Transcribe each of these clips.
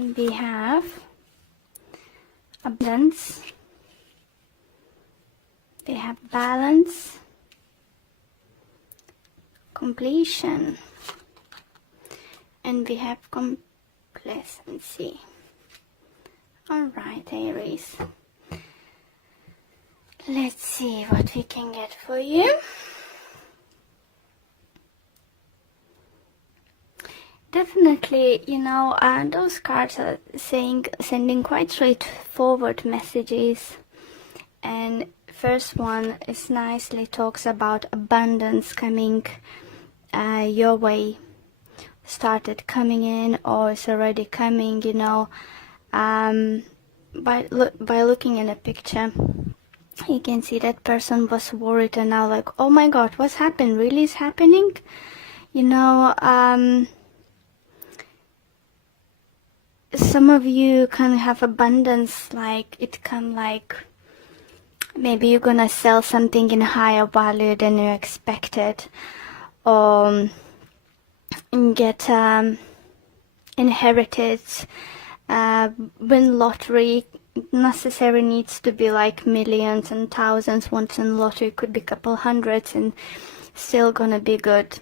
And we have abundance, we have balance, completion, and we have complacency. All right, Aries, let's see what we can get for you. Definitely, those cards are sending quite straightforward messages. And first one is nicely talks about abundance coming your way, started coming in or is already coming. By looking in a picture, you can see that person was worried and now like, oh my god, what's happened? Really is happening? Some of you can have abundance, like it can like maybe you're gonna sell something in higher value than you expected, or get inherited, win lottery. Necessary needs to be like millions and thousands. Once in lottery could be a couple hundreds and still gonna be good.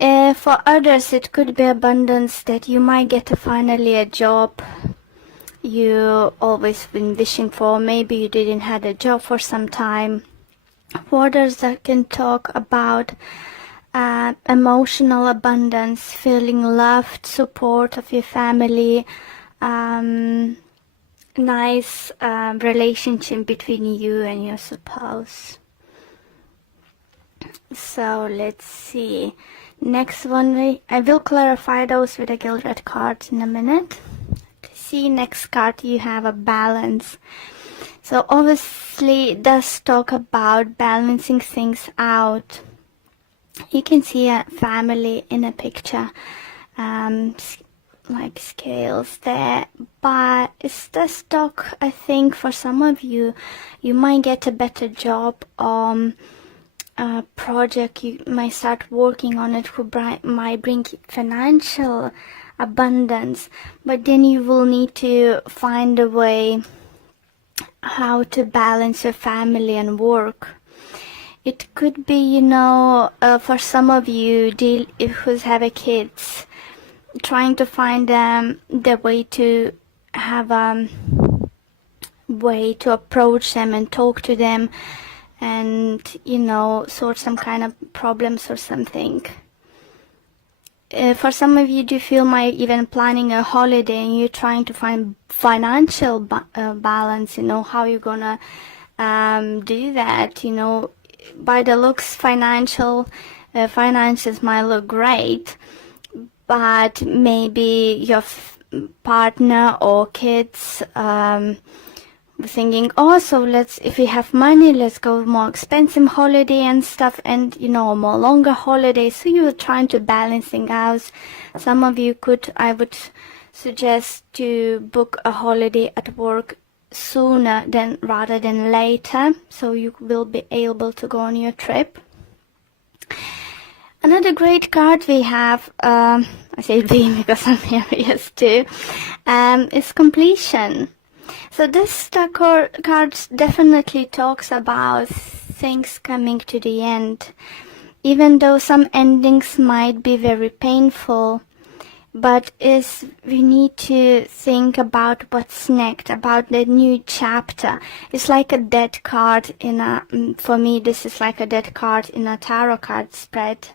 For others, it could be abundance that you might get finally a job you always been wishing for. Maybe you didn't have a job for some time. For others, that can talk about emotional abundance, feeling loved, support of your family, nice relationship between you and your spouse. So let's see. Next one, I will clarify those with the gilded cards in a minute. See, next card you have a balance. So obviously it does talk about balancing things out. You can see a family in a picture, like scales there, but it does talk, I think for some of you, you might get a better job, a project you might start working on it might bring financial abundance, but then you will need to find a way how to balance your family and work. It could be, for some of you who have kids, trying to find the way to have a way to approach them and talk to them and sort some kind of problems or something. For some of you, do feel might even planning a holiday and you're trying to find financial balance, how you're gonna do that. By the looks, finances might look great, but maybe your partner or kids thinking, oh, so if we have money, let's go more expensive holiday and stuff, and a more longer holiday. So you're trying to balancing out. Some of you I would suggest to book a holiday at work sooner rather than later, so you will be able to go on your trip. Another great card we have, I say we because I'm Aries too, is completion. So this card definitely talks about things coming to the end. Even though some endings might be very painful, but we need to think about what's next, about the new chapter. It's like a dead card for me, this is like a dead card in a tarot card spread,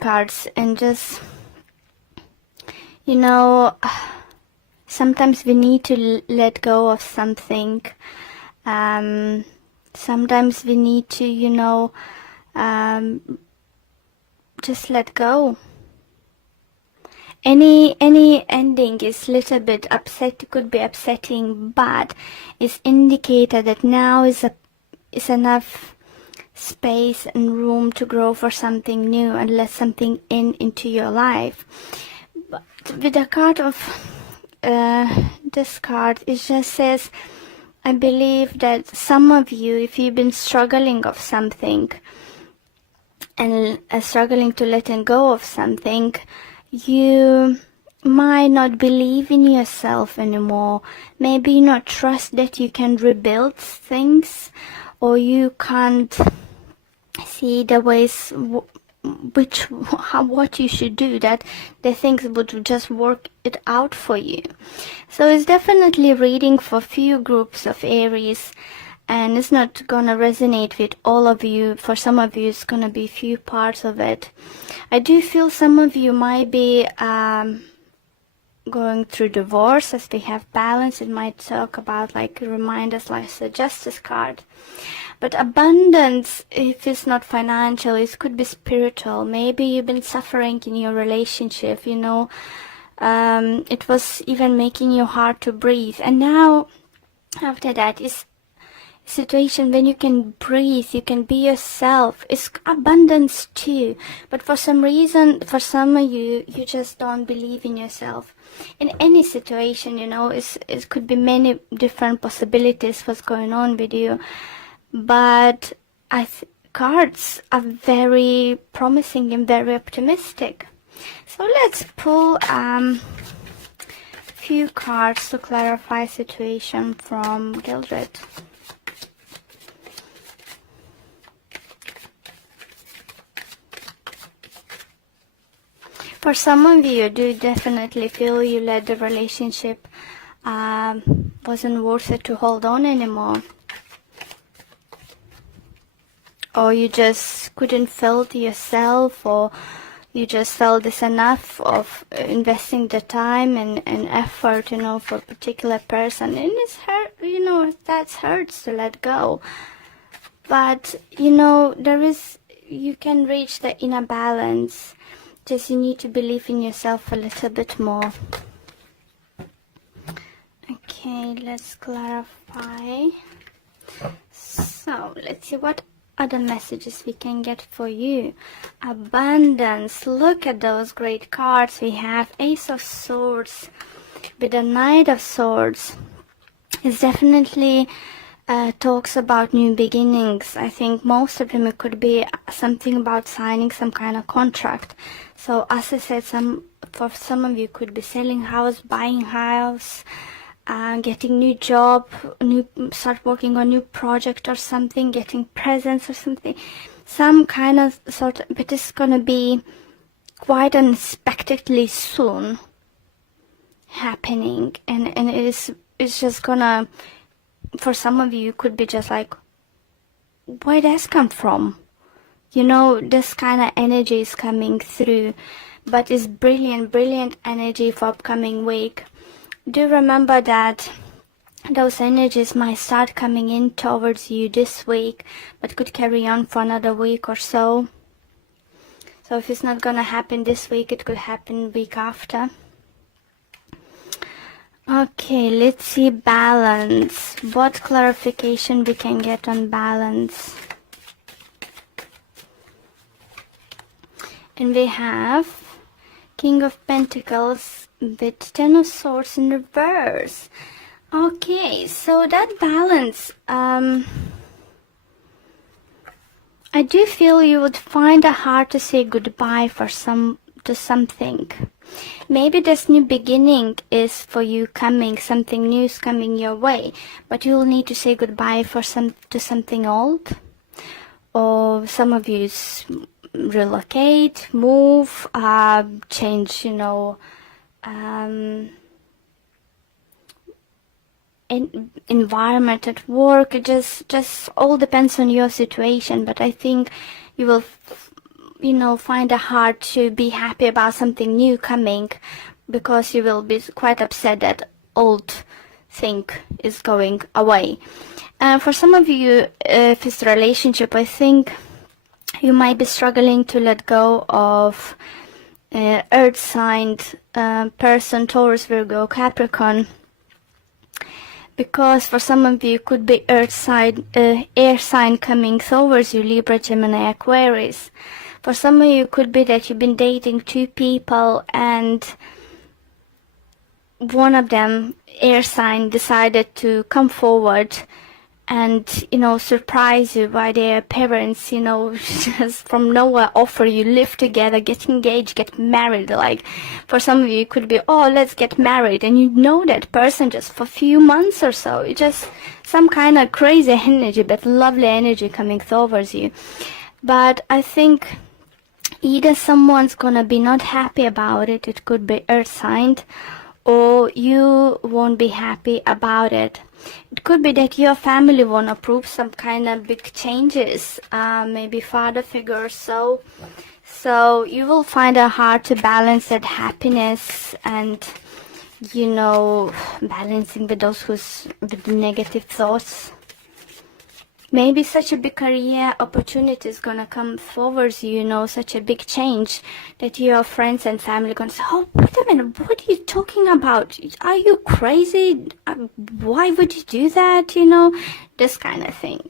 cards, and just, sometimes we need to let go of something. Sometimes we need to, just let go. Any ending is little bit could be upsetting, but it's indicated that now is enough space and room to grow for something new and let something into your life. But with the card of this card, it just says, I believe that some of you, if you've been struggling of something and struggling to letting go of something, you might not believe in yourself anymore. Maybe not trust that you can rebuild things, or you can't see the ways what you should do, that the things would just work it out for you. So it's definitely reading for few groups of Aries, and it's not gonna resonate with all of you. For some of you it's gonna be few parts of it. I do feel some of you might be going through divorce. As we have balance, it might talk about, like, remind us, like the Justice card. But abundance, if it's not financial, it could be spiritual. Maybe you've been suffering in your relationship, you know, it was even making you hard to breathe. And now, after that, is situation when you can breathe, you can be yourself. It's abundance too. But for some reason, for some of you, you just don't believe in yourself. In any situation, you know, it could be many different possibilities what's going on with you. But cards are very promising and very optimistic. So let's pull few cards to clarify situation from Gildred. For some of you, do definitely feel you let the relationship wasn't worth it to hold on anymore. Or you just couldn't feel to yourself, or you just felt this enough of investing the time and effort, you know, for a particular person. And it's hurt, you know, that hurts to let go. But, you know, you can reach the inner balance. Just you need to believe in yourself a little bit more. Okay, let's clarify. So, let's see what other messages we can get for you. Abundance. Look at those great cards. We have Ace of Swords with the Knight of Swords. It's definitely talks about new beginnings. I think most of them, it could be something about signing some kind of contract. So as I said, for some of you could be selling house, buying house, getting new job, start working on new project or something, getting presents or something, some kind of but it's gonna be quite unexpectedly soon happening, and it's just gonna, for some of you, could be just like, where does come from? You know, this kind of energy is coming through, but it's brilliant energy for upcoming week. Do remember that those energies might start coming in towards you this week, but could carry on for another week or so. So if it's not gonna happen this week, it could happen week after. Okay, let's see balance. What clarification we can get on balance? And we have King of Pentacles with Ten of Swords in reverse. Okay, so that balance, I do feel you would find it hard to say goodbye to something. Maybe this new beginning is for you coming, something new is coming your way, but you will need to say goodbye to something old. Or some of you relocate, move, change, you know, environment at work. It just all depends on your situation, but I think you will find it hard to be happy about something new coming, because you will be quite upset that old thing is going away. For some of you, if it's a relationship, I think you might be struggling to let go of earth sign person, Taurus, Virgo, Capricorn, because for some of you could be air sign coming towards you, Libra, Gemini, Aquarius. For some of you could be that you've been dating two people and one of them, air sign, decided to come forward and, you know, surprise you by their parents, you know, just from nowhere offer you live together, get engaged, get married. Like, for some of you, it could be, oh, let's get married, and you know that person just for a few months or so. It's just some kind of crazy energy, but lovely energy coming towards you. But I think either someone's gonna be not happy about it, it could be earth sign, or you won't be happy about it. It could be that your family won't approve some kind of big changes, maybe father figure or so. So you will find it hard to balance that happiness and, you know, balancing with those with the negative thoughts. Maybe such a big career opportunity is gonna come forward, you know, such a big change that your friends and family gonna say, oh, wait a minute, what are you talking about? Are you crazy? Why would you do that? You know, this kind of thing.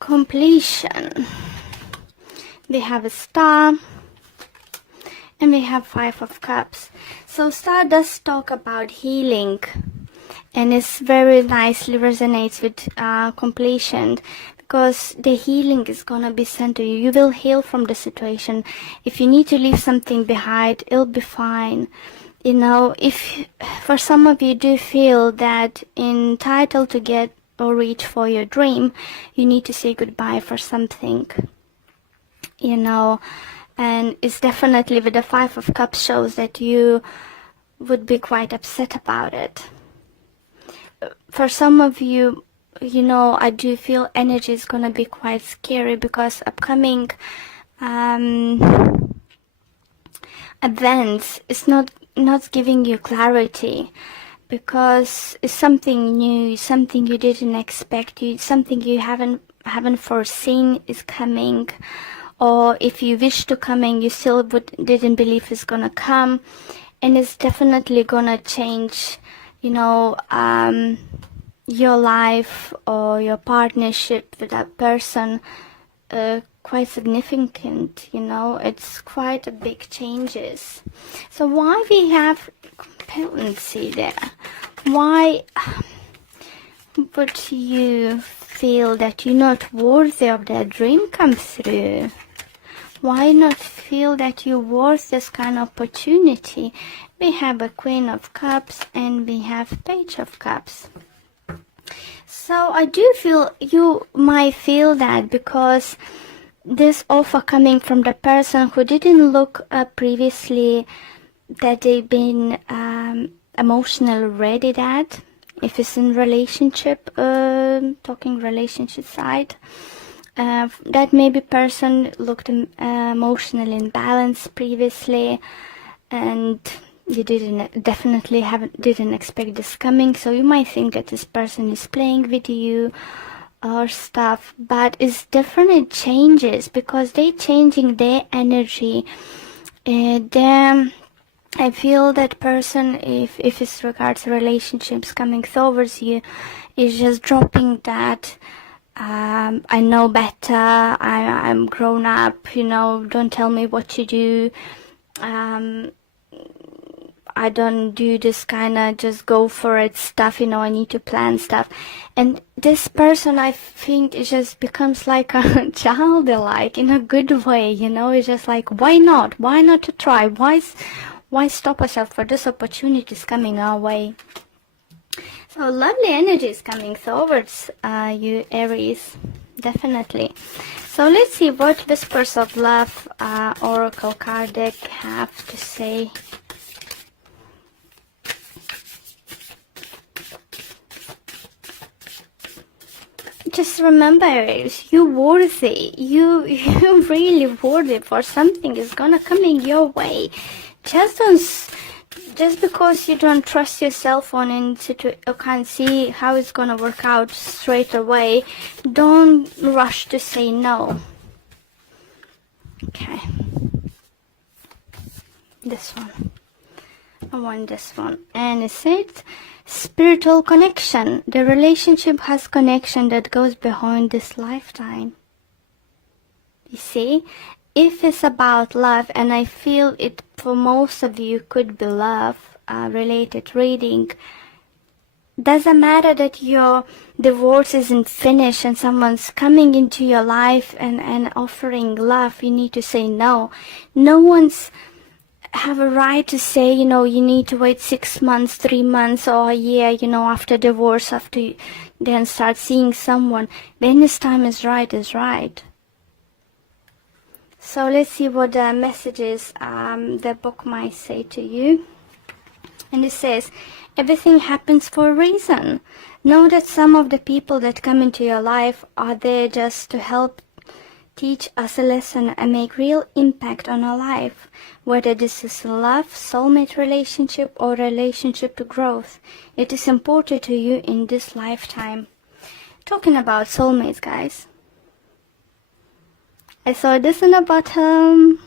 Completion. We have a star and we have 5 of cups. So star does talk about healing, and it's very nicely resonates with completion, because the healing is gonna be sent to you. You will heal from the situation. If you need to leave something behind, it'll be fine. You know, if for some of you do feel that entitled to get or reach for your dream, you need to say goodbye for something, you know. And it's definitely with the 5 of cups shows that you would be quite upset about it. For some of you, you know, I do feel energy is gonna be quite scary, because upcoming events is not giving you clarity, because it's something new, something you didn't expect, something you haven't foreseen is coming, or if you wish to coming, you still didn't believe it's gonna come, and it's definitely gonna change, you know, your life or your partnership with that person, quite significant, you know. It's quite a big changes. So why we have competency there? Why would you feel that you're not worthy of that dream come through? Why not feel that you're worth this kind of opportunity? We have a Queen of Cups and we have Page of Cups. So I do feel you might feel that, because this offer coming from the person who didn't look previously that they've been emotionally ready that, if it's in relationship, talking relationship side, that maybe person looked emotionally imbalanced previously, and you didn't expect this coming. So you might think that this person is playing with you or stuff, but it's different. It changes because they're changing their energy. I feel that person, if it's regards to relationships coming towards you, is just dropping that. I know better. I'm grown up. You know, don't tell me what to do. I don't do this kind of just go for it stuff, you know, I need to plan stuff. And this person, I think, it just becomes like a childlike in a good way, you know. It's just like, why not? Why not to try? Why stop ourselves for this opportunities coming our way? So lovely energies coming towards you, Aries, definitely. So let's see what Whispers of Love Oracle card deck have to say. Just remember, Aries, you're worthy. You're really worthy for something is gonna coming your way. Just because you don't trust yourself on you can't see how it's gonna work out straight away, don't rush to say no. Okay. This one. I want this one. And it says spiritual connection. The relationship has connection that goes beyond this lifetime. You see? If it's about love, and I feel it for most of you could be love related reading, doesn't matter that your divorce isn't finished and someone's coming into your life and offering love. You need to say no. No one's have a right to say, you know, you need to wait 6 months, 3 months, or a year, you know, after divorce, after you then start seeing someone. When this time is right, is right. So let's see what the messages the book might say to you. And it says, everything happens for a reason. Know that some of the people that come into your life are there just to help teach us a lesson and make real impact on our life. Whether this is love, soulmate relationship, or relationship to growth, it is important to you in this lifetime. Talking about soulmates, guys. I saw this in the bottom.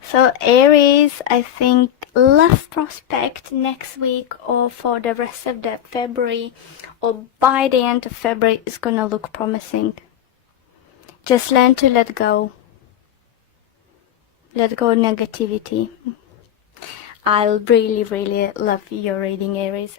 So Aries, I think love prospect next week or for the rest of the February or by the end of February is gonna look promising. Just learn to let go. Let go of negativity. I'll really love your reading, Aries.